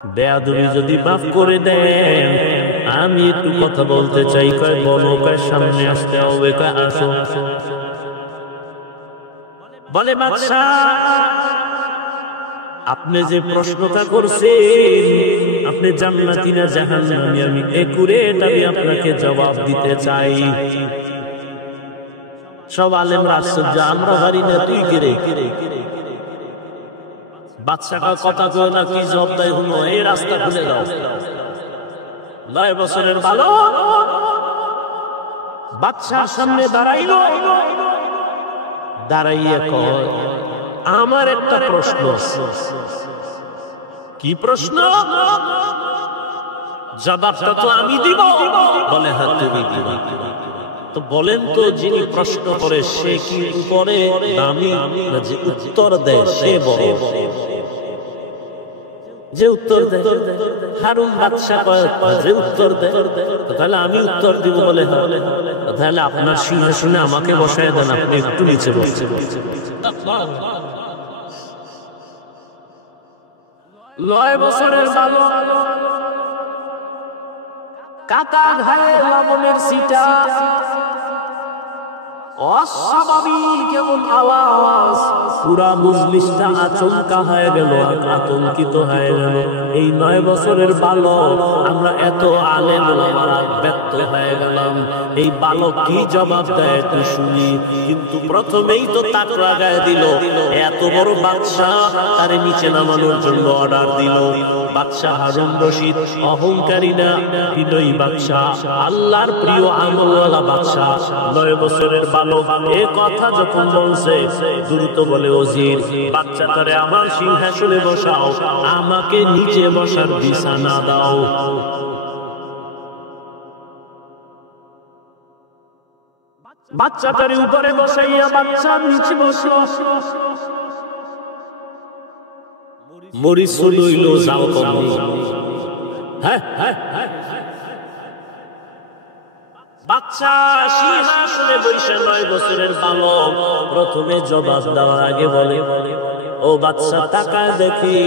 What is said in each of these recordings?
বেয়াদবি যদি মাফ করে দেন, আমি একটু কথা বলতে চাই। কয় বলো, কয় সামনে আসতে হবে, কয় আসো। বলে বাদশা, আপনি যে প্রশ্নটা করছেন, আপনি জান্নাতি না জাহান্নামী, আমি একুরেট আমি আপনাকে জবাব দিতে চাই। সব আলেমরা আশ্চর্য, আমরা পারি না, তুই কিরে। বাদশাটা কথা কয় না, কি জবাব দেয় হলো, এই রাস্তা খুলে দাও। 9 বছরের বালক বাদশার সামনে দাঁড়াইল, দাঁড়াইয়া কয়, আমার একটা প্রশ্ন। কি প্রশ্ন? জবাবটা তো আমি দিব। বলে হ্যাঁ তুমি দিবা। তো বলেন তো, যিনি প্রশ্ন করে সে কি উপরে দামি না যে উত্তর দেয় সে বড়? যে উত্তর দেয় হারুন বাদশা যে উত্তর দেয়, তাহলে আমি উত্তর দিব। বলে তাহলে আপনার সিংহাসনে আমাকে বসায় দেন, আপনি একটু নিচে বসে। 9 বছরের বালক, কাটা ঘায়ে লবণের ছিটা, অস্বাভাবিক এমন আওয়াজ, পুরা মজলিসটা আচমকা হয়ে গেল, আতঙ্কিত হয়ে গেল। এই 9 বছরের বালক, আমরা এত আলেম ওলামারা ব্যর্থ হয়ে গেলাম। এই বালক কি জবাব দেয় একটু শুনি। কিন্তু প্রথমেই তো তাক লাগায় দিল। এত বড় বাদশা, তারে নিচে নামানোর জন্য অর্ডার দিল। বাদশা হারুন রশিদ অহংকারী না, বিনয়ী বাদশা, আল্লাহর প্রিয় আমলওয়ালা বাদশা। 9 বছরের বালক এ কথা যখন বলছে, দ্রুত বলে, ওজির, বাচ্চাটারে আমার সিংহাসনে বসাও, আমাকে নিচে বসার বিছানা দাও। বাচ্চাটারে উপরে বসাইয়া বাচ্চা নিচে বসলো। মরিচ লইল, যাও কম। হ্যাঁ হ্যাঁ হ্যাঁ, বাচ্চা সিংহাসনে বসে 9 বছরের বালক প্রথমে জবাব দেওয়ার আগে বলে, ও বাচ্চা তাকায় দেখি,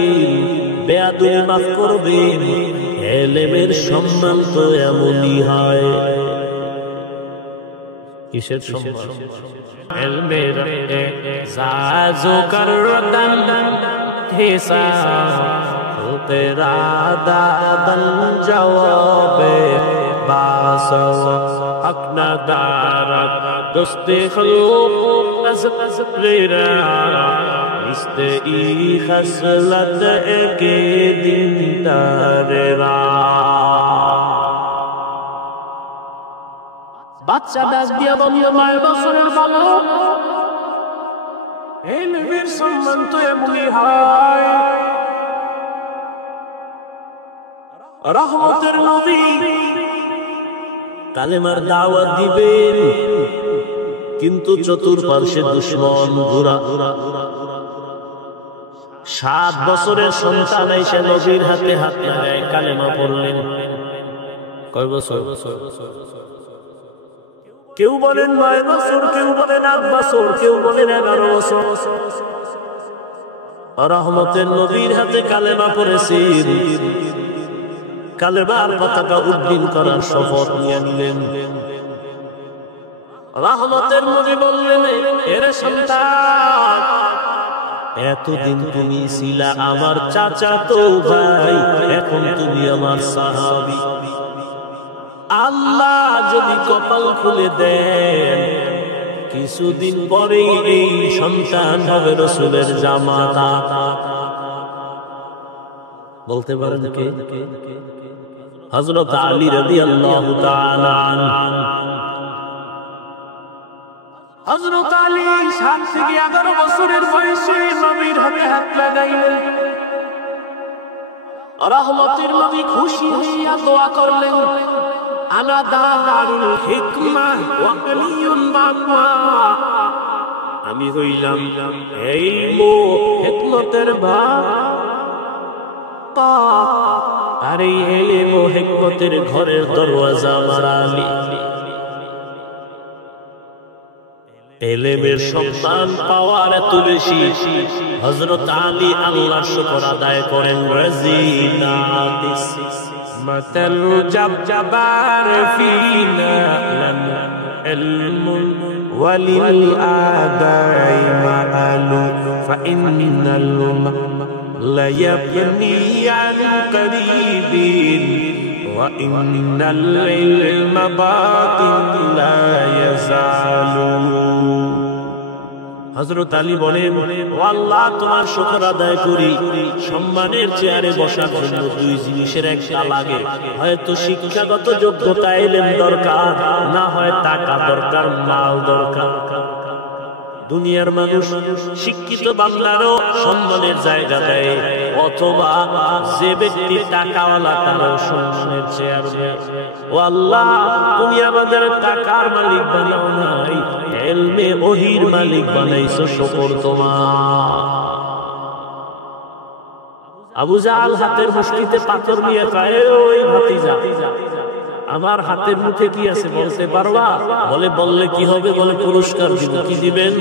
বেয়াদবি মাফ করবেন, এলেমের সম্মান তো এমনই হয়। কিসের সম্মান? এলমের সাজো করদান হেসা তেরা দাদন জওয়াবে বাসা আকনা দারাক দোস্তে খলুক নজরেরা ইস্তে ই খসলত কে দিন তারেরা। বাচ্চা ডাক দিয়া বলল, 9 বছরের বালক, এই নবীর সম্মান তো এমনই হয়। রহমতের নবী কালেমার দাওয়াত দিবেন, কিন্তু চতুর্পার্শ্বে দুশমন ঘোরা। 7 বছরের সন্তান এসে নবীর হাতে হাত লাগায় কালেমা পড়লেন। কয় বছর? কেউ বলেন 9 বছর, কেউ বলেন 8 বছর, কেউ বলেন 11 বছর। রহমতের নবীর হাতে কালেমা পড়েছেন, কালেমার পতাকা উড্ডীন করার শপথ নিয়ে নিলেন। রহমতের নবী বললেন, এর সন্তান, এতদিন তুমি ছিলা আমার চাচাতো ভাই, এখন তুমি আমার সাহাবী। আল্লাহ যদি কপাল খুলে দেন, কিছুদিন পরেই এই সন্তান হবে রাসূলের জামাতা। বলতে পারেন কে? হযরত আলী রাদিয়াল্লাহু তাআলা আনহু। হযরত আলী 7 থেকে 11 বছরের বয়সে নবীর হাতে হাত লাগাইলেন। রহমতের নবী খুশি হইয়া দোয়া করলেন, আনা দারুল হিকমাহ ওয়া আলিয়ুন বাবা, আমি হইলাম ইলম ও হিকমতের বাবা, আর এই ইলম ও হিকমতের ঘরের দরওয়াজা আমার আলী। এলেমের সম্মান পাওয়ার এত বেশি, হযরত আলী আল্লাহর শুকর আদায় করেন। রাজিনা বিস মাতাল জাববার ফিনা ইলমুল ওয়ালিল আদাই মাআলু ফাইন্নাল লা ইয়াবনি আন করিবিন ওয়া ইন্নাল ইলমা বাতিন লা ইয়াজালু। হযরত আলী বলেন, ও আল্লাহ, তোমার শুকর আদায় করি, সম্মানের চেয়ারে বসার জন্য দুই জিনিসের একটা লাগে, হয়তো শিক্ষাগত যোগ্যতা ইলম দরকার, না হয় টাকা দরকার, মাল দরকার। দুনিয়ার মানুষ শিক্ষিত বাংলারও সম্মানের জায়গা দেয়, অথবা যে ব্যক্তি টাকাওয়ালা তারও সম্মানের চেয়ার দেয়। ও আল্লাহ, তুমি আমাদের টাকার মালিক বানাও নাই, ইলমে ওহীর মালিক বানাইছো, শুকর তোমার। আবু জাহল হাতের মুষ্টিতে পাথর নিয়ে কয়, ওই ভাতিজা, আমার হাতের মুঠে কি আছে বলতে পারবা? বলে, বললে কি হবে? বলে, পুরস্কার দিব। কি দিবেন?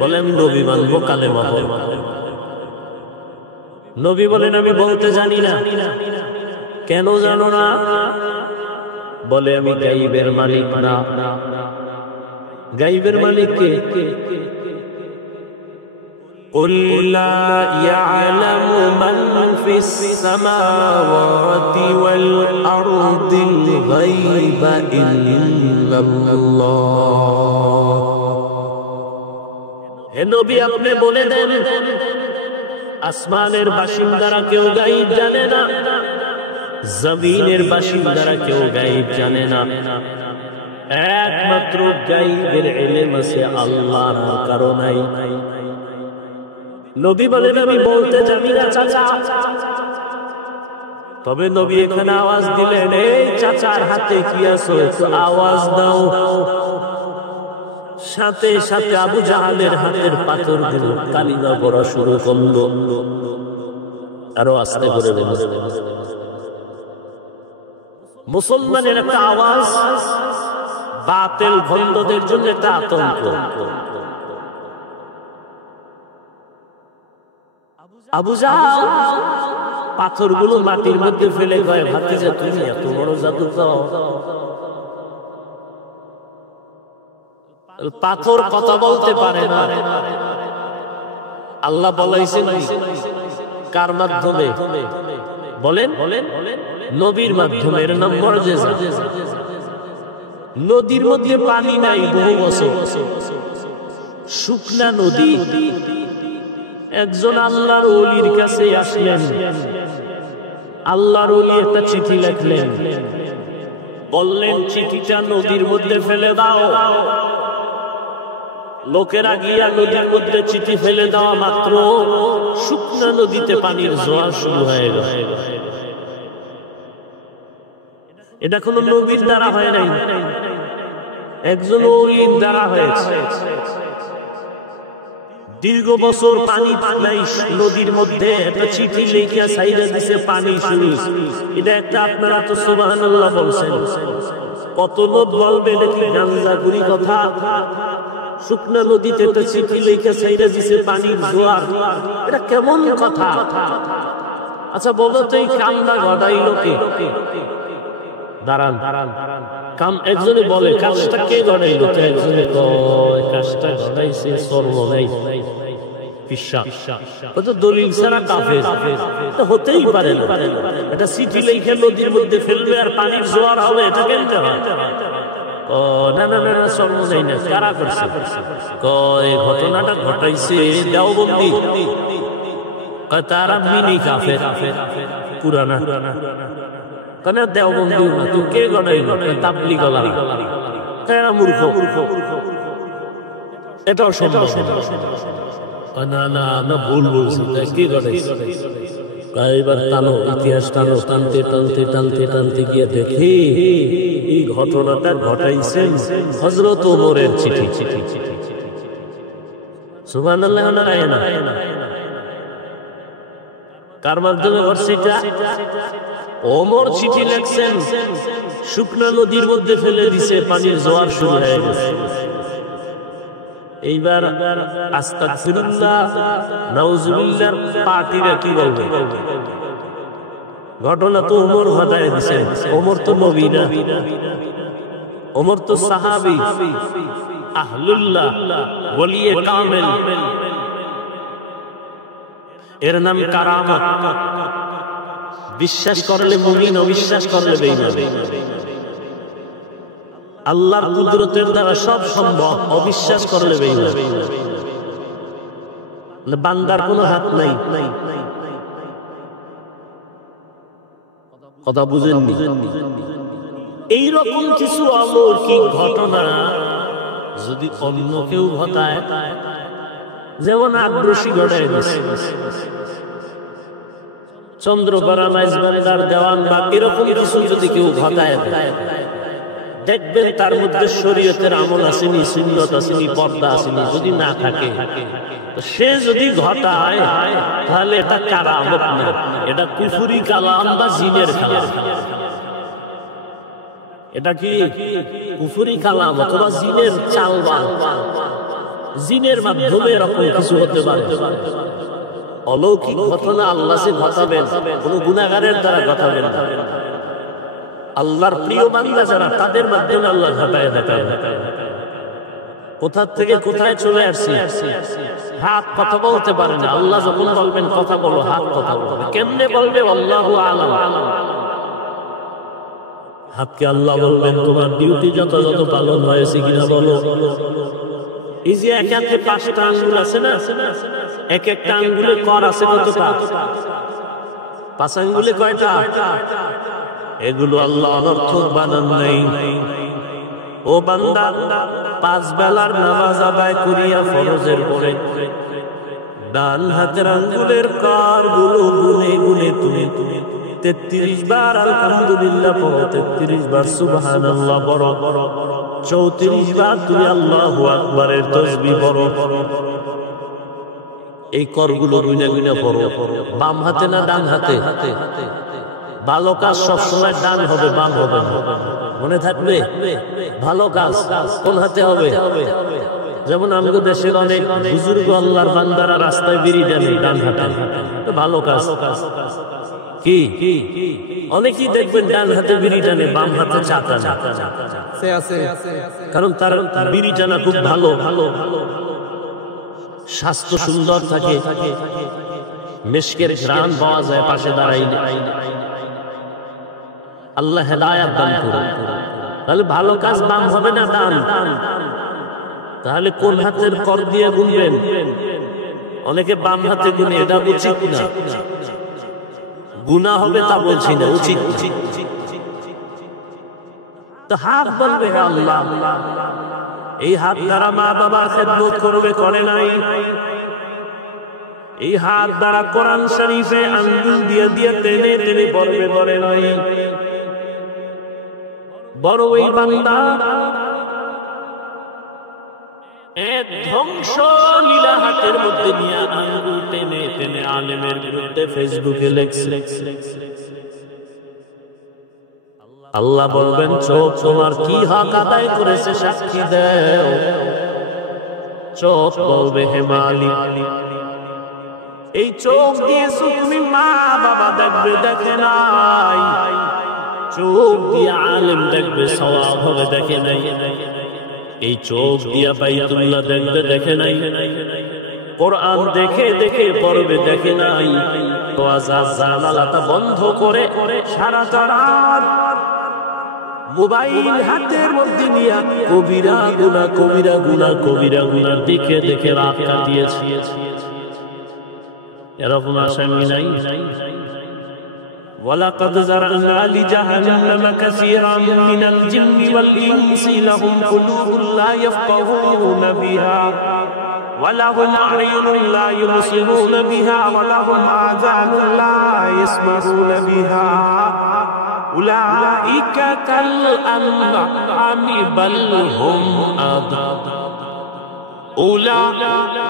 বলে, আমি নবী মানবো, কালেমা পড়ব। নবী বলেন, আমি বলতে জানি না। কেন জানো না? বলে, আমি গায়বের মালিক না। গায়বের মালিক কে? قل لا يعلم من في السماوات والأرض الغيب إلا الله। হে নবী, আপনি বলে দেন, আসমানের বাসিন্দারা কেউ গায়ব জানে না, জমিনের বাসিন্দারা কেউ গায়ব জানে না। একমাত্র গায়বের ইলম আছে আল্লাহর, কারো নাই। নবী বলেন, আমি বলতে জানি না চাচা। তবে নবী এখানে আওয়াজ দিলেন, এই চাচার হাতে কি আছে, একটু আওয়াজ দাও। সাথে সাথে আবু জাহালের হাতের পাথরগুলো কালিমা পড়া শুরু করলো। আরো আস্তে করে বলল, মুসলমানের একটা আওয়াজ বাতিল ভণ্ডদের জন্য একটা আতঙ্ক। আবু জাহল পাথরগুলো মাটির মধ্যে ফেলে কয়, ভাতিজা, তুমি এত বড় জাদুকর? পাথর কথা বলতে পারে না। আল্লাহ বলাইছেন কার মাধ্যমে? বলেন, নবীর মাধ্যমে। এর নাম মুআজিজা। নদীর মধ্যে পানি নাই বহু বছর, শুকনা নদী। একজন আল্লাহর ওলির কাছে আসলেন, আল্লাহর ওলি একটা চিঠি লিখলেন, বললেন, চিঠিটা নদীর মধ্যে ফেলে দাও। লোকেরা গিয়া নদীর মধ্যে চিঠি ফেলে দেওয়া মাত্র শুকনা নদীতে পানির জোয়ার শুরু হয়ে গেল। এটা কোন নবীর দ্বারা হয় নাই, একজন ওলির দ্বারা হয়েছে। দীর্ঘ বছর পানি নাই নদীর মধ্যে, একটা চিঠি লিখিয়া সাইরা দিছে, পানি শুরু। এটা একটা, আপনারা তো সুবহানাল্লাহ বলছেন, কত লোক বলবে নাকি গাঞ্জাগুরি কথা। শুকনা নদীতে একটা চিঠি লিখে সাইরা দিছে, পানির জোয়ার, এটা কেমন কথা? আচ্ছা বলো তো, এই কামটা ঘটাইলো কে? দাঁড়ান, কাম একজনে বলে, কাজটা কে ঘটাইলো? একজনে কয়, কাজটা ঘটাইছে সর্বনাই পিশা। ও তো দলিল ছাড়া কাফের, এটা হতেই পারে না। এটা চিঠি লিখে নদীর মধ্যে ফেলবে আর পানির জোয়ার হবে, এটা কেমনে হয়? না না না, সর্বনাই না। কারা করছে? কয় ঘটনাটা ঘটাইছে দেওবন্দি। তারা মিনি কাফের, পুরানা। কেন দেওবন্দি না? তুই কে ঘটাইল? তাবলিগ ওয়ালা। এরা মূর্খ, এটাও সম্ভব। না না, আমরা ভুল বলছি। কে ঘটাইছে? এবার টানো, ইতিহাস টানো, টানতে টানতে টানতে টানতে গিয়ে দেখি এই ঘটনাটা ঘটাইছেন হযরত ওমরের চিঠি। সুবহানাল্লাহ। কার মাধ্যমে ঘটছে এটা? ওমর চিঠি লিখছেন, শুকনা নদীর মধ্যে ফেলে দিছে, পানির জোয়ার শুরু হয়ে গেছে। এইবার আস্তাগফিরুল্লাহ নাউজুবিল্লাহর পার্টিরা কি বলবে? ঘটনা তো ওমর ঘটায় দিয়েছেন। ওমর তো নবী না, ওমর তো সাহাবী, আহলুল্লাহ, ওলিয়ে কামেল। এর নাম কারামাত। বিশ্বাস করলে মুমিন, অবিশ্বাস করলে বেঈমান। আল্লাহর কুদরতের দ্বারা সব সম্ভব, অবিশ্বাস করলে বেঈমান। বান্দার কোনো হাত নাই। কথা বুঝেননি? এইরকম কিছু অলৌকিক ঘটনা যদি অন্য কেউ ঘটায়, যেমন আগ্রসী ঘটায় চন্দ্রপাড়া মাইজবান্দার দেওয়ান বা এরকম কিছু যদি কেউ ঘটায়, দেখবেন তার মধ্যে শরীয়তের আমল আসেনি, সুন্নত আসেনি, পর্দা আসেনি। যদি না থাকে, সে যদি ঘটায়, তাহলে এটা কারামত না, এটা কুফরি কালাম বা জিনের কালাম। এটা কি কুফরি কালাম অথবা জিনের চালবাল। জিনের মাধ্যমে এরকম কিছু হতে পারে। অলৌকিক ঘটনা আল্লাহ সে ঘটাবেন, কোন গুনাহগারের দ্বারা ঘটাবেন না। আল্লাহর প্রিয় বান্দা যারা, তাদের মাধ্যমে আল্লাহ ঘটায় দেখায়। কোথা থেকে কোথায় চলে আসছে। হাত কথা বলতে পারে না, আল্লাহ যখন বলবেন কথা বলো, হাত কথা বলবে। কেমনে বলবে? আল্লাহু আলাম। হাতকে আল্লাহ বলবেন তোমার ডিউটি যথাযথ পালন হয়েছে কিনা বলো। এই যে এক হাতে 5টা আঙ্গুল আছে না, এক একটা আঙ্গুলে কর আছে কতটা? 5 আঙ্গুলে কয়টা? এগুলো আল্লাহ অনর্থক বানান নাই। ও বান্দা, 5 বেলার নামাজ আদায় করিয়া ফরজের পরে ডান হাতের আঙ্গুলের কর গুলো গুনে গুনে তুমি 33 বার আলহামদুলিল্লাহ পড়ো, 33 বার সুবহানাল্লাহ পড়ো, 34 বার তুমি আল্লাহু আকবারের তাসবিহ পড়ো। এই করগুলো গুনে গুনে পড়ো। বাম হাতে না ডান হাতে? ভালো কাজ সবসময় ডান হবে, বাম হবে না। মনে থাকবে? ভালো কাজ কোন হাতে হবে? যেমন আমাদের দেশের অনেক বুজুর্গ আল্লাহর বান্দারা রাস্তায় বিড়ি দেন ডান হাতে, ভালো কাজ। কি অনেকেই দেখবেন ডান হাতে বিড়ি টানে, বাম হাতে চা টানে। কারণ তার বিড়ি টানা খুব ভালো, স্বাস্থ্য সুন্দর থাকে, মেশকের ঘ্রাণ পাওয়া যায় পাশে দাঁড়াইলে। আল্লাহ হেদায়েত দান করুন। তাহলে ভালো কাজ বাম হবে না ডান? তাহলে কোন হাতের কর দিয়ে গুনবেন? অনেকে বাম হাতে গুনে, এটা উচিত না। গুনাহ হবে তা বলছি না, উচিত। তো হাত বলবে হে আল্লাহ, এই হাত দ্বারা মা বাবার খেদমত করবে, করে নাই। এই হাত দ্বারা কোরআন শরীফে আঙ্গুল দিয়ে দিয়ে টেনে টেনে পড়বে, করে নাই। বড় ওই বান্দা এক ধ্বংস লীলা হাতের মধ্যে নিয়ে আঙ্গুল টেনে টেনে আলেমের বিরুদ্ধে ফেসবুকে লেখছে। আল্লাহ বলবেন চোখ তোমার কি হক আদায় করেছে সাক্ষী দাও। চোখ বলবে হে মালিক, এই চোখ দিয়ে তুমি মা বাবা দেখবে, দেখে নাই। চোখ দিয়ে আলেম দেখবে, সওয়াব হবে, দেখে নাই। এই চোখ দিয়া বাইতুল্লাহ দেখবে, দেখে নাই। কোরআন দেখে দেখে পড়বে, দেখে নাই। জানালাটা বন্ধ করে সারাটা রাত মোবাইল হাতের মধ্যে নিয়ে কবিরা গুনাহ, কবিরা গুনাহ, কবিরা গুনাহ দেখে দেখে রাত কাটিয়েছে। এরকম আসামি নাই? ولقد زرعنا لجهنم كثيرا من الجن والإنس لهم قلوب لا يفقهون بها ولهم أعين لا يبصرون بها ولهم آذان لا يسمعون بها أولئك كالأنعام بل هم أضل أولئك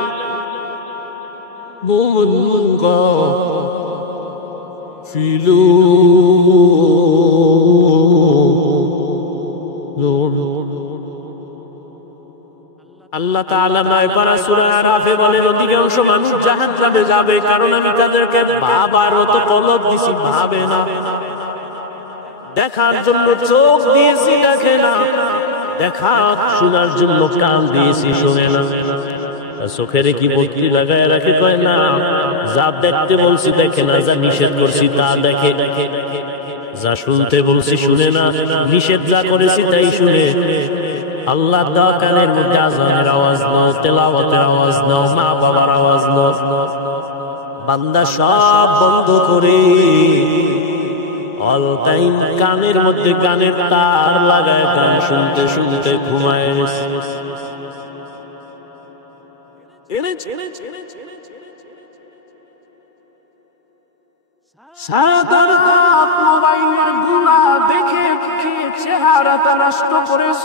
আল্লাহ তাআলা 9 পারা সূরা আরাফে বলেন অধিকাংশ মানুষ জাহান্নামে যাবে কারণ আমি তাদেরকে ভাবার মতো কলব দিছি, ভাবে না। দেখার জন্য চোখ দিয়েছি, দেখে না। দেখা শোনার জন্য কান দিয়েছি, শুনে না। চোখের কি বত্তি লাগায় রাখে, কয় না। যা দেখতে বলছি দেখে না, যা নিষেধ করছি তা দেখে। যা শুনতে বলছি শুনে না, নিষেধ যা করেছি তাই শুনে। আল্লাহ দেওয়া কানের মধ্যে আযানের আওয়াজ নাও, তেলাওয়াতের আওয়াজ নাও, মা বাবার আওয়াজ নাও। বান্দা সব বন্ধ করে অল টাইম কানের মধ্যে গানের তার লাগায় গান শুনতে শুনতে ঘুমায়। সাধারণ মোবাইলের গুণা দেখে চেহারাটা নষ্ট করেছ,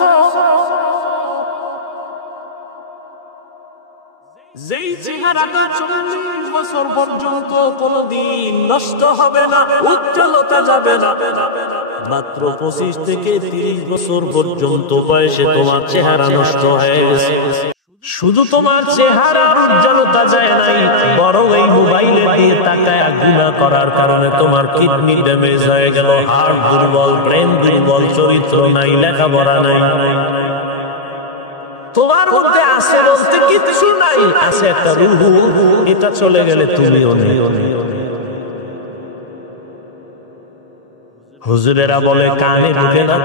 যেই চেহারাটা 40 বছর পর্যন্ত কোনদিন নষ্ট হবে না, উজ্জ্বলতা যাবে না। মাত্র 25 থেকে 30 বছর পর্যন্ত বয়সে তোমার চেহারা নষ্ট হয়ে গেছে। শুধু তোমার চেহারার উজ্জ্বলতা যায় নাই, বরং এই মোবাইল দিয়ে তাকায় গুনাহ করার কারণে তোমার কিডনি ড্যামেজ হয়ে গেল, হার্ট দুর্বল, ব্রেন দুর্বল, চরিত্র নাই, লেখাপড়া নাই। তোমার মধ্যে আছে বলতে কিছু নাই, আছে একটা রূহ, এটা চলে গেলে তুমিও নেই। হুজুরেরা বলে কানে ঢুকে না,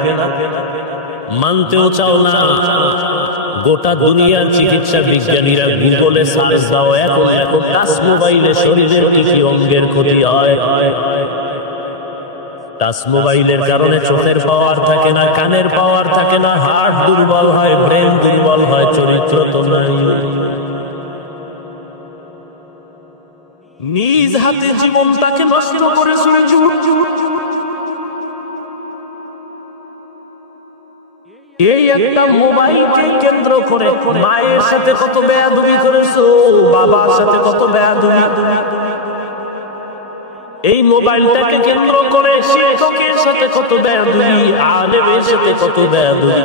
মানতেও চাও না। গোটা দুনিয়ার চিকিৎসা বিজ্ঞানীরা গুগলে সার্চ দাও, এখন টাচ মোবাইলে শরীরের কি কি অঙ্গের ক্ষতি হয়। টাচ মোবাইলের কারণে চোখের পাওয়ার থাকে না, কানের পাওয়ার থাকে না, হার্ট দুর্বল হয়, ব্রেন দুর্বল হয়, চরিত্র তো নাই। নিজ হাতে জীবনটাকে নষ্ট করে এই একটা মোবাইলকে কেন্দ্র করে মায়ের সাথে কত বেয়াদবি করেছো, বাবার সাথে কত বেয়াদবি। এই মোবাইলটাকে কেন্দ্র করে শিক্ষকের সাথে কত বেয়াদবি, আলেমের সাথে কত বেয়াদবি।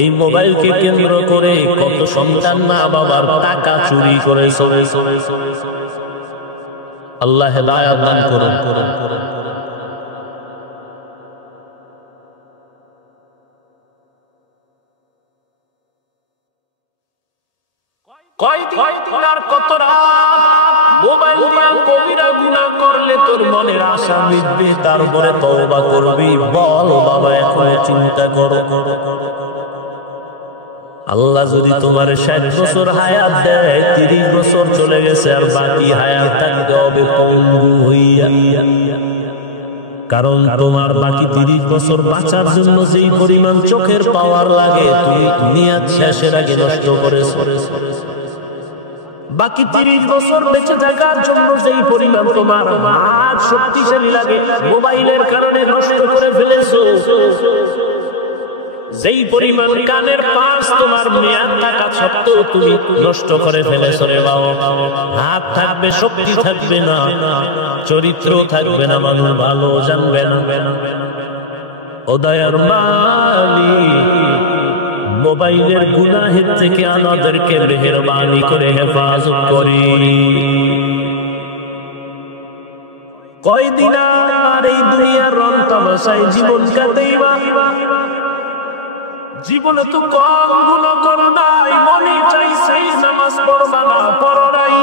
এই মোবাইলকে কেন্দ্র করে কত সন্তান মা বাবার টাকা চুরি করেছো। আল্লাহ হেদায়েত দান করুন। কয়দিন আর কত রাত মোবাইল দিয়ে কবিরা গুনাহ করলে তোর মনের আশা মিটবে, তারপরে তওবা করবি। বল বাবা, এখন চিন্তা করো। আল্লাহ যদি তোমার 60 বছর হায়াত দেয়, 30 বছর চলে গেছে, আর বাকি হায়াত থাকতে হবে পঙ্গু হইয়া। কারণ তোমার বাকি 30 বছর বাঁচার জন্য যেই পরিমাণ চোখের পাওয়ার লাগে, তুমি নিয়াত শেষের আগে নষ্ট করেছো। বাকি 30 বছর বেঁচে থাকার জন্য যেই পরিমাণ তোমার হাত শক্তিশালী লাগে, মোবাইলের কারণে নষ্ট করে ফেলেছো। যেই পরিমাণ কানের পাশ তোমার মেয়াদ থাকা সত্ত্বেও তুমি নষ্ট করে ফেলেছো রে বাবা। হাত থাকবে, শক্তি থাকবে না, চরিত্র থাকবে না, মানুষ ভালো জানবে না। ও দয়ার মালিক, মোবাইলের গুনাহের থেকে আমাদেরকে মেহেরবানি করে হেফাজত করি। কয়দিন আর এই দুনিয়ার রং তামাশায় জীবন কাটাইবা। জীবনে তো কম গুনাহ করো নাই, মনে চাইছে নামাজ পড়বা না, পড়ো নাই।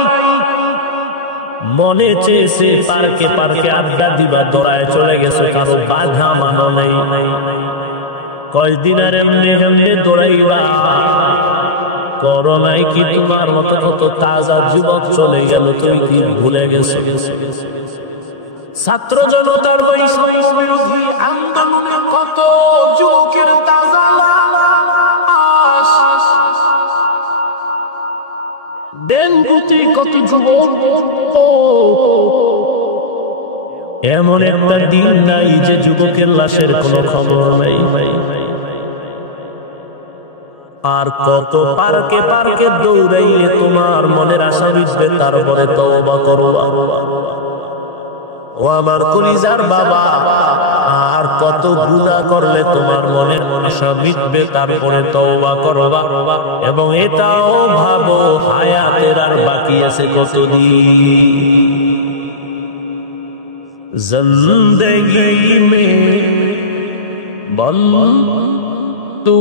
মনে চেয়েছে পার্কে পার্কে আড্ডা দিবা, দৌড়ায় চলে গেছো, কারো বাধা মানো নাই। কয়দিন আর এমনি এমনি দৌড়াইবা, করো নাই কি তোমার মতো কত তাজা যুবক চলে গেল, তুমি কি ভুলে গেছো? ছাত্র জনতার বৈষম্য বিরোধী আন্দোলনে কত যুবকের তাজা লাশ, ডেঙ্গুতে কত যুবক। এমন একটা দিন নাই যে যুবকের লাশের কোনো খবর নাই। আর কত পার্কে পার্কে দৌড়াইলে তোমার মনের আশা মিটবে, তারপরে তওবা করো। ও আমার কলিজার বাবা, আর কত গুনাহ করলে তোমার মনের আশা মিটবে, তারপরে তওবা করবা। এবং এটাও ভাবো হায়াতের আর বাকি আছে কতদিন। जिंदगी में बल तू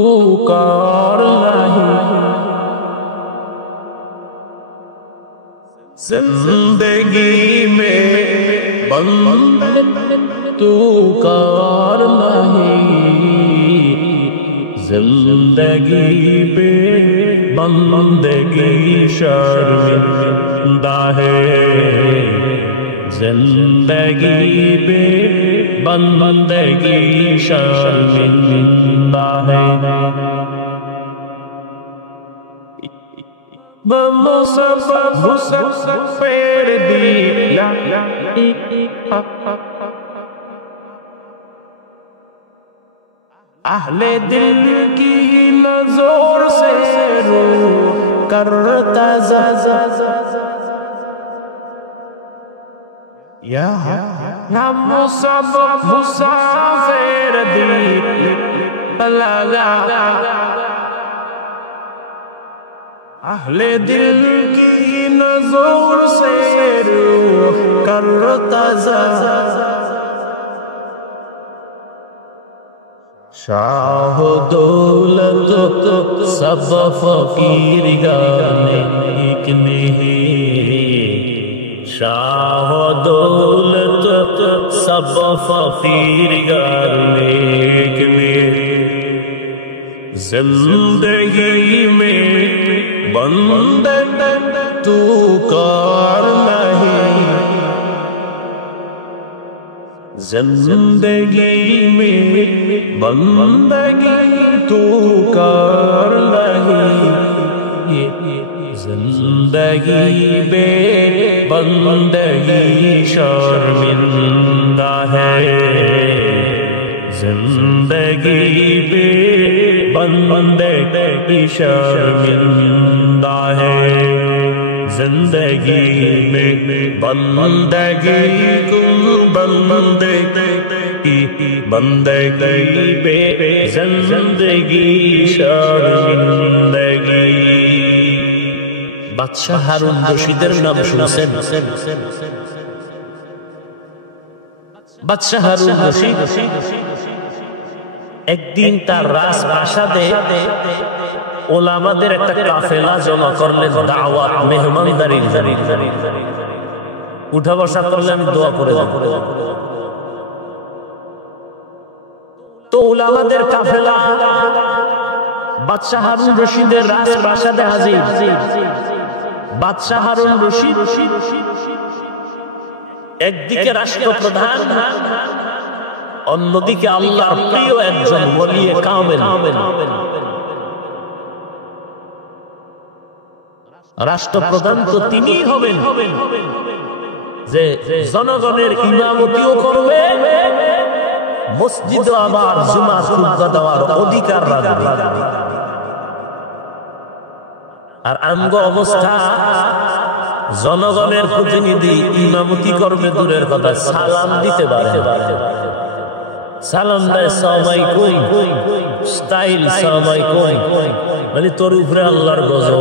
कर नहीं, जिंदगी में बल तू कर नहीं, जिंदगी पे बंदगी शर्मिंदा है, जिंदगी पे बंदगी शर्मिंदा है। मुसफ़िर दिया अहले दिल की नज़र से रूह करता या हम सब मुसाफिर दिल लगा, अहले दिल की नज़र से रूह करता शाह दौलत सब फकीर गाने एक नहीं, शाह दौलत सब फकीर गाने एक नहीं, जिंदगी में बंदे तू कर नहीं, जिंदगी में बंदगी तू कर नहीं, जिंदगी बे बंदगी शर्मिंदा है, जिंदगी बे बंदगी शर्मिंदा है, जिंदगी में बंदगी तुम बंदगी बे जिंदगी शर्मिंदगी। বাদশাহ হারুন রশিদের নাম শুনছেন? বাদশাহ হারুন রশিদ একদিন তার রাজপ্রাসাদে ওলামাদের একটা কাফেলা জমা করলেন, দাওয়াত মেহমানদারি, উঠা বসা করলেন, দোয়া করে দেন। তো ওলামাদের কাফেলা বাদশাহ হারুন রশিদের রাজপ্রাসাদে হাজির। বাদশাহ হারুন রশিদ একদিকে রাষ্ট্রপ্রধান, অন্যদিকে আল্লাহর প্রিয় একজন ওলিয়ে কামেল। রাষ্ট্রপ্রধান তো তিনিই হবেন যে জনগণের ইমামতিও করবে, মসজিদে আবার জুমা খুতবা দেওয়ার অধিকার রাখবে। আর আমগো অবস্থা, জনগণের প্রতিনিধি ইমামতি করবে দূরের কথা, সালাম দিতে পারে, সালাম দেয় সালামালাইকুম, স্টাইল সালামালাইকুম, মানে তোর উপরে আল্লাহর গজব,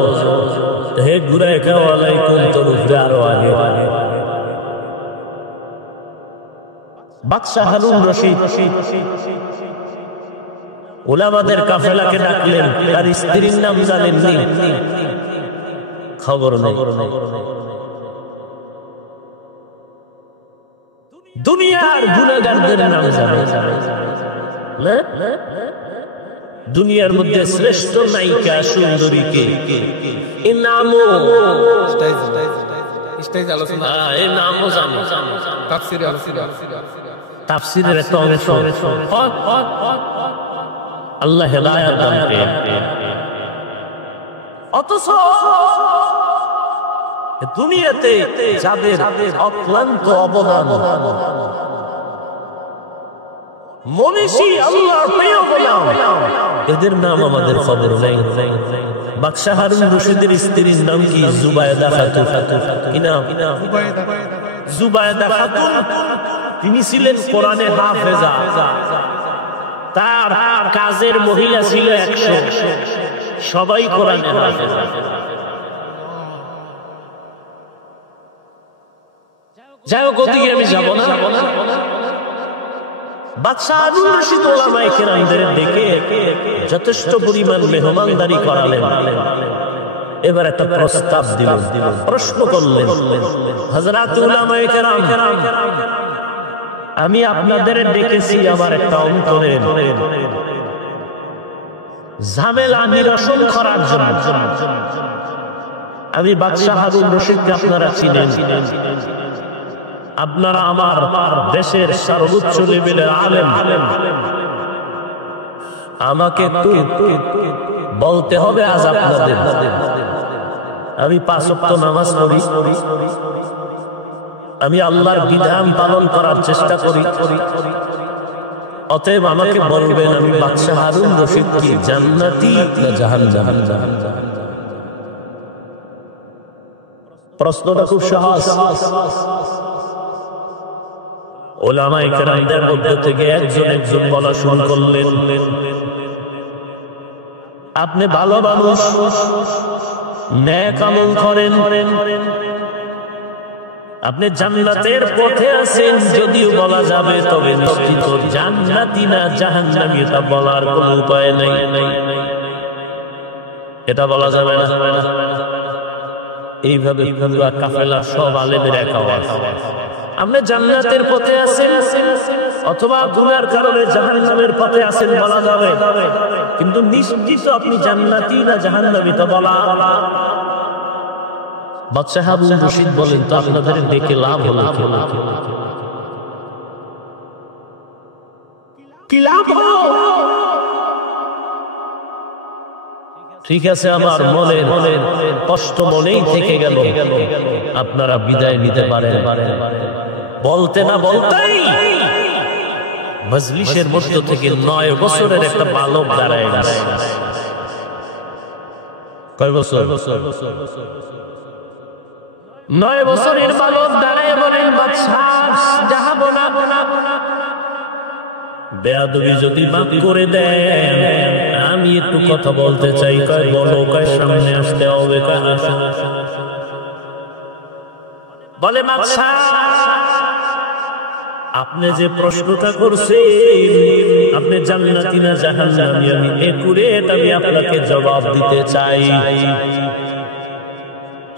হে ঘুরায় ওয়ালাইকুম, তোর উপরে আরো আগে। বাদশাহ হারুন রশিদ ওলামাদের কাফেলাকে ডাকলেন, তার স্ত্রীর নাম জানেননি, খবর নেই। দুনিয়ার গুনাহগারদের নাম জানেন, দুনিয়ার মধ্যে শ্রেষ্ঠ নায়িকা সুন্দরী কে, এই নামও তাফসীরের একটা অংশ। আল্লাহ হেদায়েত দান করেন। অথচ দুনিয়াতে যাদের অক্লান্ত অবদান, মনীষী আল্লাহর প্রিয় গোলাম, এদের নাম আমাদের খবর নাই। বাদশাহ হারুন রশিদের স্ত্রীর নাম কি? জুবায়দা খাতুন। কি নাম? জুবায়দা খাতুন। তিনি ছিলেন কোরআনে হাফেজা, তার কাজের মহিলা ছিল 100, সবাই কোরআনে হাফেজা। যাই হোক, ওদিকে আমি যাব না। বাদশাহ হারুন রশিদ উলামায়ে কেরামদের ডেকে যথেষ্ট পরিমাণ মেহমানদারি করালেন। এবার একটা প্রস্তাব দিলেন, প্রশ্ন করলেন, হযরত উলামায়ে কেরাম, আমি আপনাদের ডেকেছি আমার একটা অন্তরের ঝামেলা নিরসন করার জন্য। আমি বাদশাহ হারুন রশিদকে আপনারা চিনেন, আপনারা আমার দেশের সর্বোচ্চ লেভেলের আলেম। আমাকে বলতে হবে আজ আপনাদের, আমি 5 ওয়াক্ত নামাজ পড়ি, আমি আল্লাহর বিধান পালন করার চেষ্টা করি, অতএব আমাকে বলবেন আমি বাদশাহ হারুন রশিদ কি জান্নাতি না জাহান্নামী? প্রশ্নটা খুব সহজ। উলামায়ে কেরামদের মধ্যে থেকে একজন বলা শুরু করলেন, আপনি ভালো মানুষ, নেক আমল করেন, আপনি জান্নাতের পথে আছেন যদিও বলা যাবে, তবে নিশ্চিত জান্নাতি না জাহান্নামী এটা বলার কোনো উপায় নেই, এটা বলা যাবে না। এইভাবে পুরা কাফেলা সব আলেমের এক আওয়াজ, আপনি জান্নাতের পথে আছেন অথবা গুনার কারণে জাহান্নামের পথে আছেন বলা যাবে, কিন্তু নিশ্চিত আপনি জান্নাতি না জাহান্নামী তা বলা। বাদশাহ হারুন রশিদ বলেন, তো আপনাদের দেখে লাভ হলো কি লাভ? ঠিক আছে, আমার মনের কষ্ট মনেই থেকে গেল, আপনারা বিদায় নিতে পারেন। বলতে না বলতেই মজলিসের মধ্য থেকে 9 বছরের একটা বালক দাঁড়ায় গেছে। কয় বছর? 9 বছরের বালক দাঁড়ায় বলেন, বাদশাহ যাব না, বেয়াদবি যদি মাফ করে দেন আমি একটু কথা বলতে চাই। কয় বলো, কয় সামনে আসতে হবে। বলে বাদশাহ আপনি যে প্রশ্নটা করছেন, আপনি জান্নাতি না জাহান্নামী, আমি একুরেট আমি আপনাকে জবাব দিতে চাই।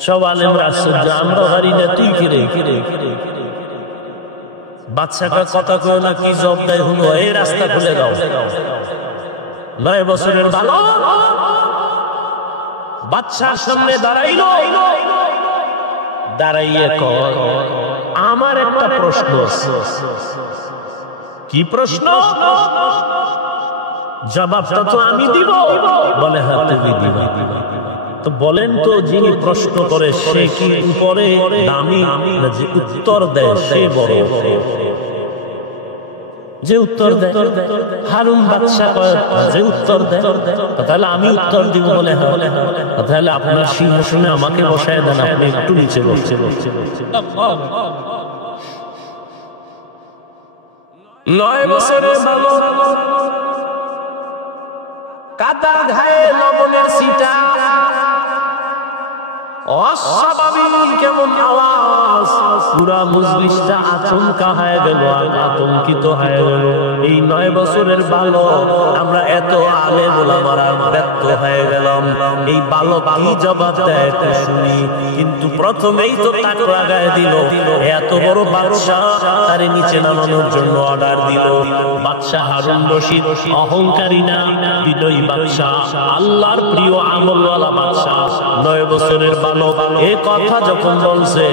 সব আলেমরা আশ্চর্য, আমরা হারি না, তুই কিরে? বাদশাটা কথা কয় না, কি জবাব দেয় হলো, এই রাস্তা খুলে দাও। 9 বছরের বালক বাদশার সামনে দাঁড়াইলো, দাঁড়াইয়ে কয়, আমার একটা প্রশ্ন। কি প্রশ্ন? জবাবটা তো আমি দিব। বলে হ্যাঁ তুমি দিবা। তো বলেন তো, যিনি প্রশ্ন করে সে কি উপরে দামি না যে উত্তর দেয় সে বড়? যে উত্তর দেয়। হারুন বাদশা যে উত্তর দেয়, তাহলে আমি উত্তর দিব। বলে তাহলে আপনার সিংহাসনে আমাকে বসায় দেন, আপনি একটু নিচে বসছে। 9 বছরের বালক, কাদা ঘায়ে লবণের ছিটা, অস্বাভাবিক কেমন আওয়াজ, পুরা মজলিসটা আচমকা হয়ে গেল, আতঙ্কিত হয়ে গেল। এই 9 বছরের বালক, আমরা এত আলেম ওলামারা ব্যর্থ হয়ে গেলাম। এই বালক কি জবাব দেয় তো শুনি। কিন্তু প্রথমেই তো তাক লাগায় দিল, এত বড় বাদশা তারে নিচে নামানোর জন্য অর্ডার দিল। বাদশা হারুন রশিদ অহংকারী না, বিনয়ী বাদশা, আল্লাহর প্রিয় আমলওয়ালা বাদশা। 9 বছরের বালক এ কথা যখন বলছে,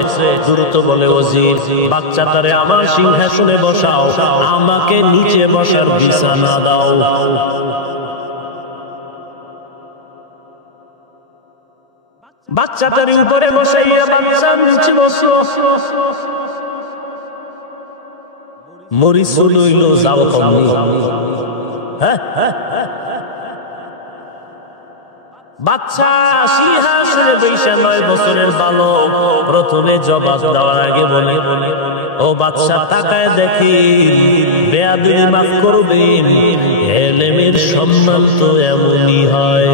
দ্রুত বলে, ওজির বাচ্চাটারে আমার সিংহাসনে বসাও, আমাকে নিচে বসার বিছানা দাও। বাচ্চাটার উপরে বসাইয়া বাচ্চা নিচে বসলো। মরিচ লইল, যাও কমনি। বাচ্চা সিংহাসনে বৈশা 9 বছরের বালক প্রথমে জবাব দেওয়ার আগে বলে, ও ও বাদশা তাকায় দেখি বেয়াদবি মাফ করবেন, ইলমের সম্মান তো এমনই হয়।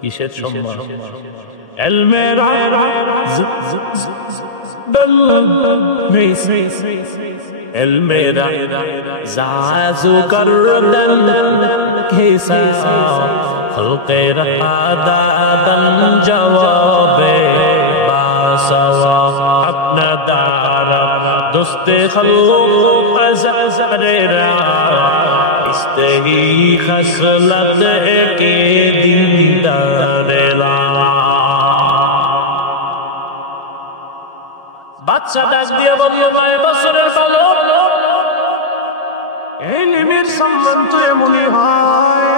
কিসের সম্মান? ইলমের الميرا زعزو كردن كيسا خلق رقادادا جواب باسوا اپنا دارا دوست خلق زررا استہی خسلت کے دیندار لا বাচ্চা ডাক দিয়ে বলল 9 বছরের বালক, ইলমের সম্মান তো এমনই হয়,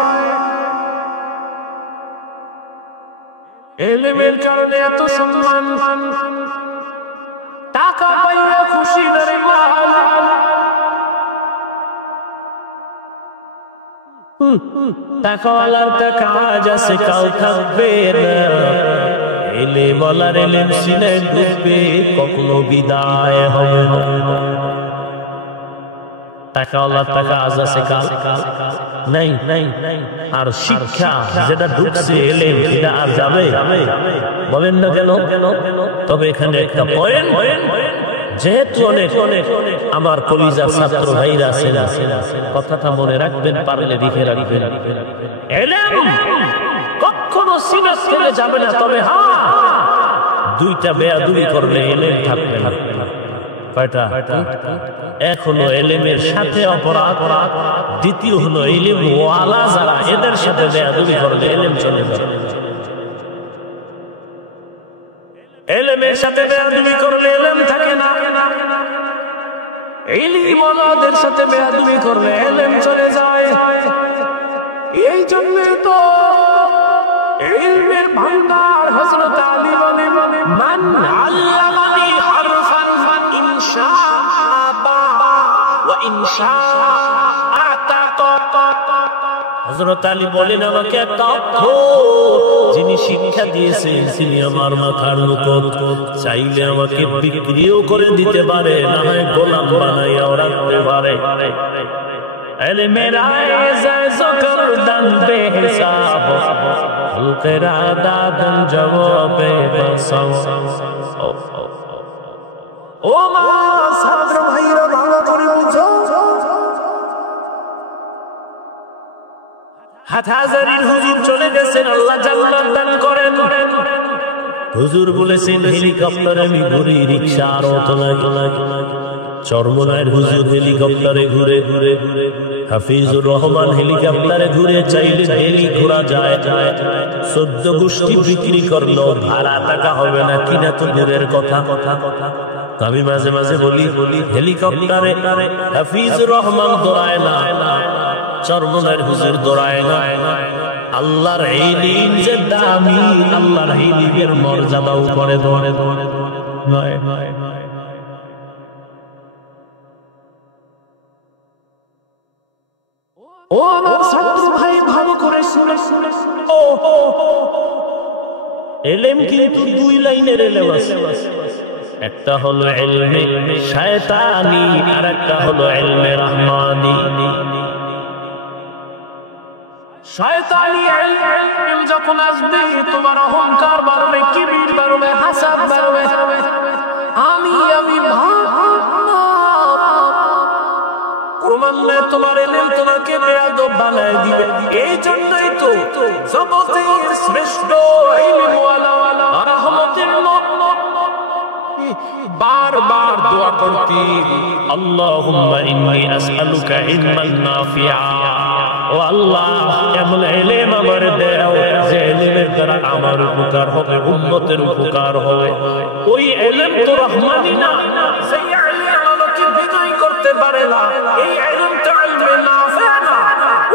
ইলমের কারণে এত সম্মান, টাকা পাইয়া খুশি ধরে মাল, টাকাওয়ালার টাকা আজ আছে কাল থাকবে না, ইলম ওয়ালার ইলম সিনে ঢুকবে কখনো বিদায় হবে না। টাকাওয়ালার টাকা আজ আছে কাল নাই, আর শিক্ষা যেটা ঢুকছে ইলম এটা আর যাবে বলেন না কেন? তবে এখানে একটা পয়েন্ট, যেহেতু অনেক আমার কলিজার ছাত্র ভাইরা আছেন, কথাটা মনে রাখবেন, পারলে লিখে রাখবেন, ইলম কখনো সিনাত থেকে যাবে না। তবে হ্যাঁ, দুইটা বেয়াদবি করলে ইলম থাকবে না। কয়টা? এক হলো ইলমের সাথে অপরাধ, দ্বিতীয় হলো ইলম ওয়ালা যারা এদের সাথে বেয়াদবি করলে ইলম চলে যাবে। ইলমের সাথে বেয়াদবি করলে ইলম থাকে না, ইলম ওয়ালাদের সাথে বেয়াদবি করলে ইলম চলে যায়। এই জন্য তো ইলমের ভান্ডার হযরত আলী বলেন, মান আল্লামানি হারফান ইনশাআবা ওয়া ইনশাআতাকা। হযরত আলী বলেন, আমাকে একটা অক্ষর যিনি শিক্ষা দিয়েছেন তিনি আমার মাথার উপর, চাইলে আমাকে বিক্রিও করে দিতে পারে, না হয় গোলাম বানাইয়াও রাখতে পারে। মেরা করদান বেহিসাব হলকেরা দাদন জবাবে বসাও। ও মা, ছাত্র ভাইরা ভালো করে বুঝো, হাটহাজারীর হুজুর চলে গেছেন, আল্লাহ জান্নাত দান করেন। হুজুর বলেছেন হেলিকপ্টারে আমি ঘুরি, রিকশা আর অটো নাই। চরমনায়ের হুজুর হেলিকপ্টারে ঘুরে, হাফিজুর রহমান হেলিকপ্টারে ঘুরে, চাইলে হেলি ঘোরা যায়। 14 গোষ্ঠী বিক্রি করলো, ভাড়া টাকা হবে না, কিনা তো দূরের কথা। আমি মাঝে মাঝে বলি হেলিকপ্টারে হাফিজুর রহমান দৌড়ায় না, চরমনায়ের হুজুর দৌড়ায় না। আল্লাহর ইলম যে দামি, আল্লাহর ইলমের মর্যাদা উপরে দৌড়ে নয়। ও আমার ছাত্র ভাই, ভালো করে শুনে, ইলম কিন্তু 2 লাইনের ইলম আছে। একটা হলো ইলমে শয়তানি, আর একটা হলো ইলমে রহমানি। শয়তানি ইলম যখন আসবে, তোমার অহংকার বাড়বে, কিবর বাড়বে, হাসাদ বাড়বে, আমি ক্রমান্বয়ে তোমার ইলম তোমাকে বেয়াদব বানায় দিবে। এই জন্যই তো জগতের শ্রেষ্ঠ ইলমওয়ালা রহমতের বারবার দোয়া করতে, আল্লাহুম্মা ইন্নী আসআলুকা ইলমান নাফিআ। ও আল্লাহ, এমন ইলম আমার দাও যে ইলমের দ্বারা আমার উপকার হবে, উম্মতের উপকার হবে। ওই ইলম তো রহমানি না, সেই ইলম আমাকে বিজয় করতে পারে না। এই ইলম তো ইলমে নাফিআ না,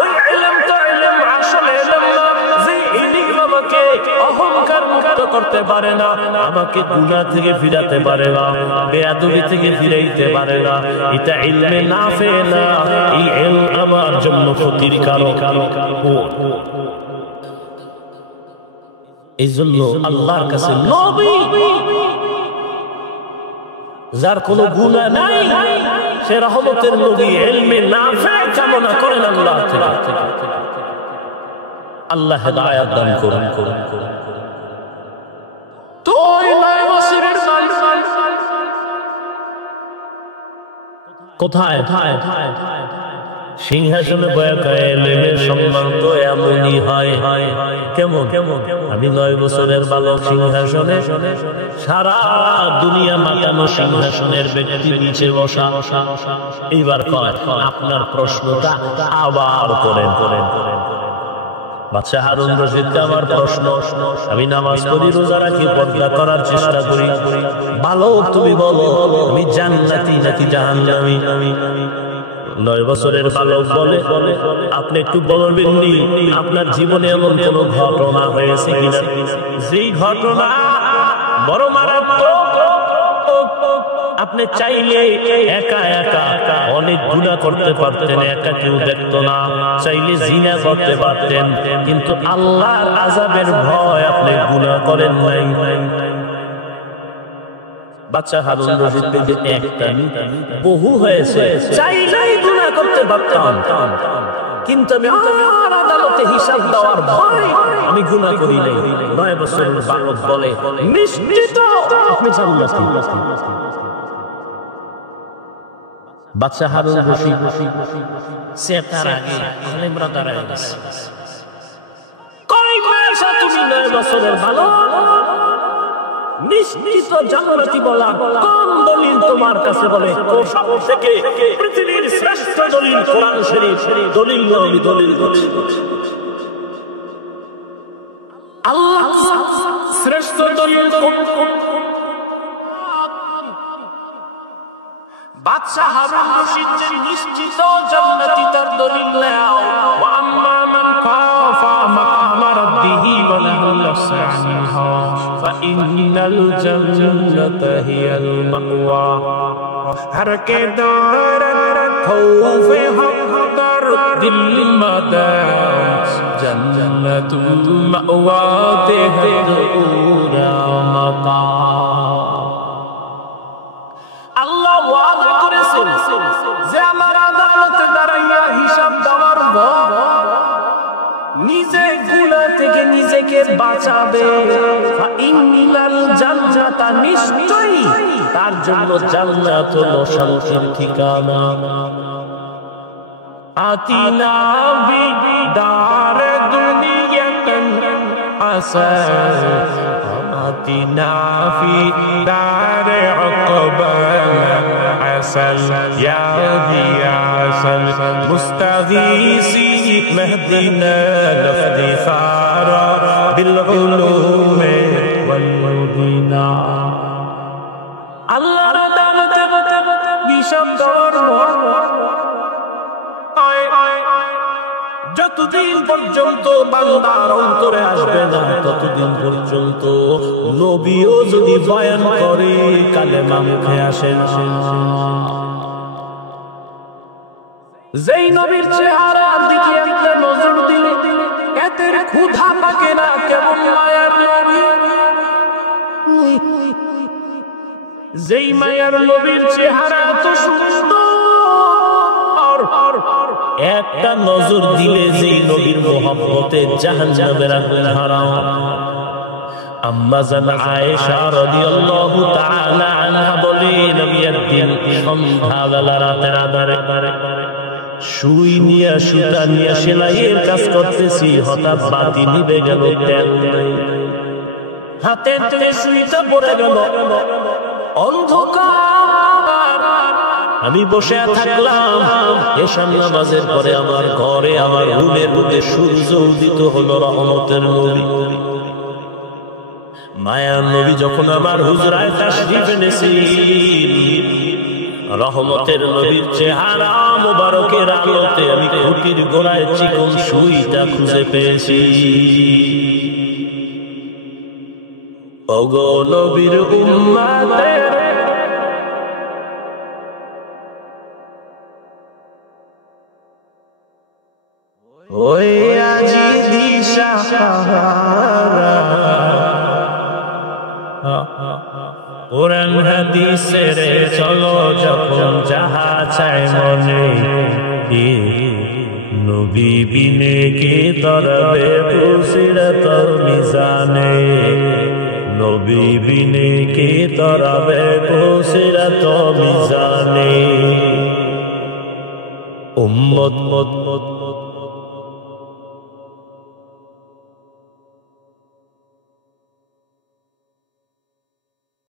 ওই ইলম তো ইলম আসল ইলম না, যে ইলম আমাকে অহংকার মুক্ত করতে পারে না, আমাকে গুনাহ থেকে ফিরাতে পারে না, বেয়াদবি থেকে ফিরাইতে পারে না। এটা ইলমে নাফিআ না, এই ইলম আমার জন্য ক্ষতির কারণ। এই জন্য আল্লাহর কাছে নবী যার কোনো গুনাহ নাই সে রহমতের নবী ইলমে নাফি কামনা করেন আল্লাহ থেকে। আল্লাহ হেদায়েত দান করুন। তো এই 9 বছরের কোথায় সিংহাসনে বসে এলেমের সম্মান তো এমনই হয়। কেমন আমি 9 বছরের বালক সিংহাসনে, সারা দুনিয়া মাতানো সিংহাসনের ব্যক্তি নিচে বসা। এইবার কয় আপনার প্রশ্নটা আবার করেন। বাদশা হারুন রশিদকে আমার প্রশ্ন, আমি নামাজ পড়ি, রোজা রাখি, পর্দা করার চেষ্টা করি, বালক তুমি বলো আমি জান্নাতি নাকি জাহান্নামী? 9 বছরের বালক বলে আপনি একটু বলবেন নি আপনার জীবনে এমন কোন ঘটনা হয়েছে কিনা যেই ঘটনা বড় মারাত্মক, আপনি চাইলে একা অনেক গুনাহ করতে পারতেন, একা কেউ দেখতো না, চাইলে জিনা করতে পারতেন, কিন্তু আল্লাহর আযাবের ভয় আপনি গুনাহ করেন নাই। বাদশা হারুন রশিদ যে একটা বহু হয়েছে, চাইলেই গুনাহ করতে পারতাম, কিন্তু আমি আর আদালতে হিসাব দেওয়ার ভয় আমি গুনাহ করি নাই। 9 বছরের বালক বলে নিশ্চিত আপনি জান্নাতি। বাদশা হারুন রশিদ সে তার আগে আলেমরা দাঁড়ায় গেছে। কই পয়সা তুমি 9 বছরের বালক নিশ্চিত জান্নাতি বলা কোন দলিল তোমার কাছে? বলে সব থেকে পৃথিবীর শ্রেষ্ঠ দলিল কোরআন শরীফ। দলিল আমি দলিল করছি, আল্লাহ শ্রেষ্ঠ দলিল। বাদশা হারুন রশিদ যে নিশ্চিত জান্নাতি তার দলিল নাও। ওয়া আম্মা মান খাফা মাকামা রাব্বিহি ওয়া নাহাল নাফসা আনিল হাওয়া ফাইন্নাল জান্নাতা হিয়াল মাওয়া। হর কে দারত খৌফে হকদার দিল মাদার জান্নাতুল মাওয়া তে হদুরা মাতা। আল্লাহ ওয়াদা করেছেন যে আমার আদালতে দাঁড়াইয়া হিসাব দেওয়ার ভয় নিজে গুনাহ থেকে নিজেকে বাঁচাবে। ফাইনাল জান্নাতা নিশ্চয়ই তার জন্য জান্নাত হলো শান্তির ঠিকানা। আতিনা বিদার দুনিয়াতান আসার আতিনা ফি দার উকবানা আসাল ইয়া দিয়া আসাল মুস্তাগীসি مهدنا الافتخارا بالعلوم والهدينا। আল্লাহর আদালতে হিসাব দেওয়ার যতদিন পর্যন্ত বান্দার অন্তরে আসবে না ততদিন পর্যন্ত নবীও যদি বয়ান করে কালেমা মুখে আসে না। যেই নবীর চেহারার দিকে একটা নজর দিলে এতে ক্ষুধা থাকে না, কেমন মায়ার নবী। যেই মায়ার নবীর চেহারা এত সুন্দর, একটা নজর দিলে যেই নবীর মোহাব্বতে জাহান্নামের আগুন হারাম। আম্মা জান আয়েশা রাদিয়াল্লাহু তাআলা আনহা বলেন আমি একদিন সন্ধ্যাবেলা রাতের আধারে সুই নিয়ে সুতা নিয়ে সেলাইয়ের কাজ করতেছি, হঠাৎ বাতি নিভে গেল, তেল নাই, হাতের থেকে সুইটা পড়ে গেল, অন্ধকার। আমি বসে থাকলাম, এশার নামাজের পরে আমার ঘরে আমার রুমের মধ্যে সূর্য উদিত হলো, রহমতের নবী মায়ার নবী যখন আমার হুজরায় তাশরীফ এনেছেন, রহমতের নবীর চেহারা মুবারকের আলোতে আমি খুঁটির গোড়ায় চিকন সুইটা খুঁজে পেয়েছি। ওগো নবীর উম্মতের ওই আজি দিশাহারা কোরআন হাদিসের চলো যখন যাহা চায় মনে, নবী বিনে কে তরবে পুসিরাত মিজানে, নবী বিনে কে তরবে পুসিরাত মিজানে। উম্মত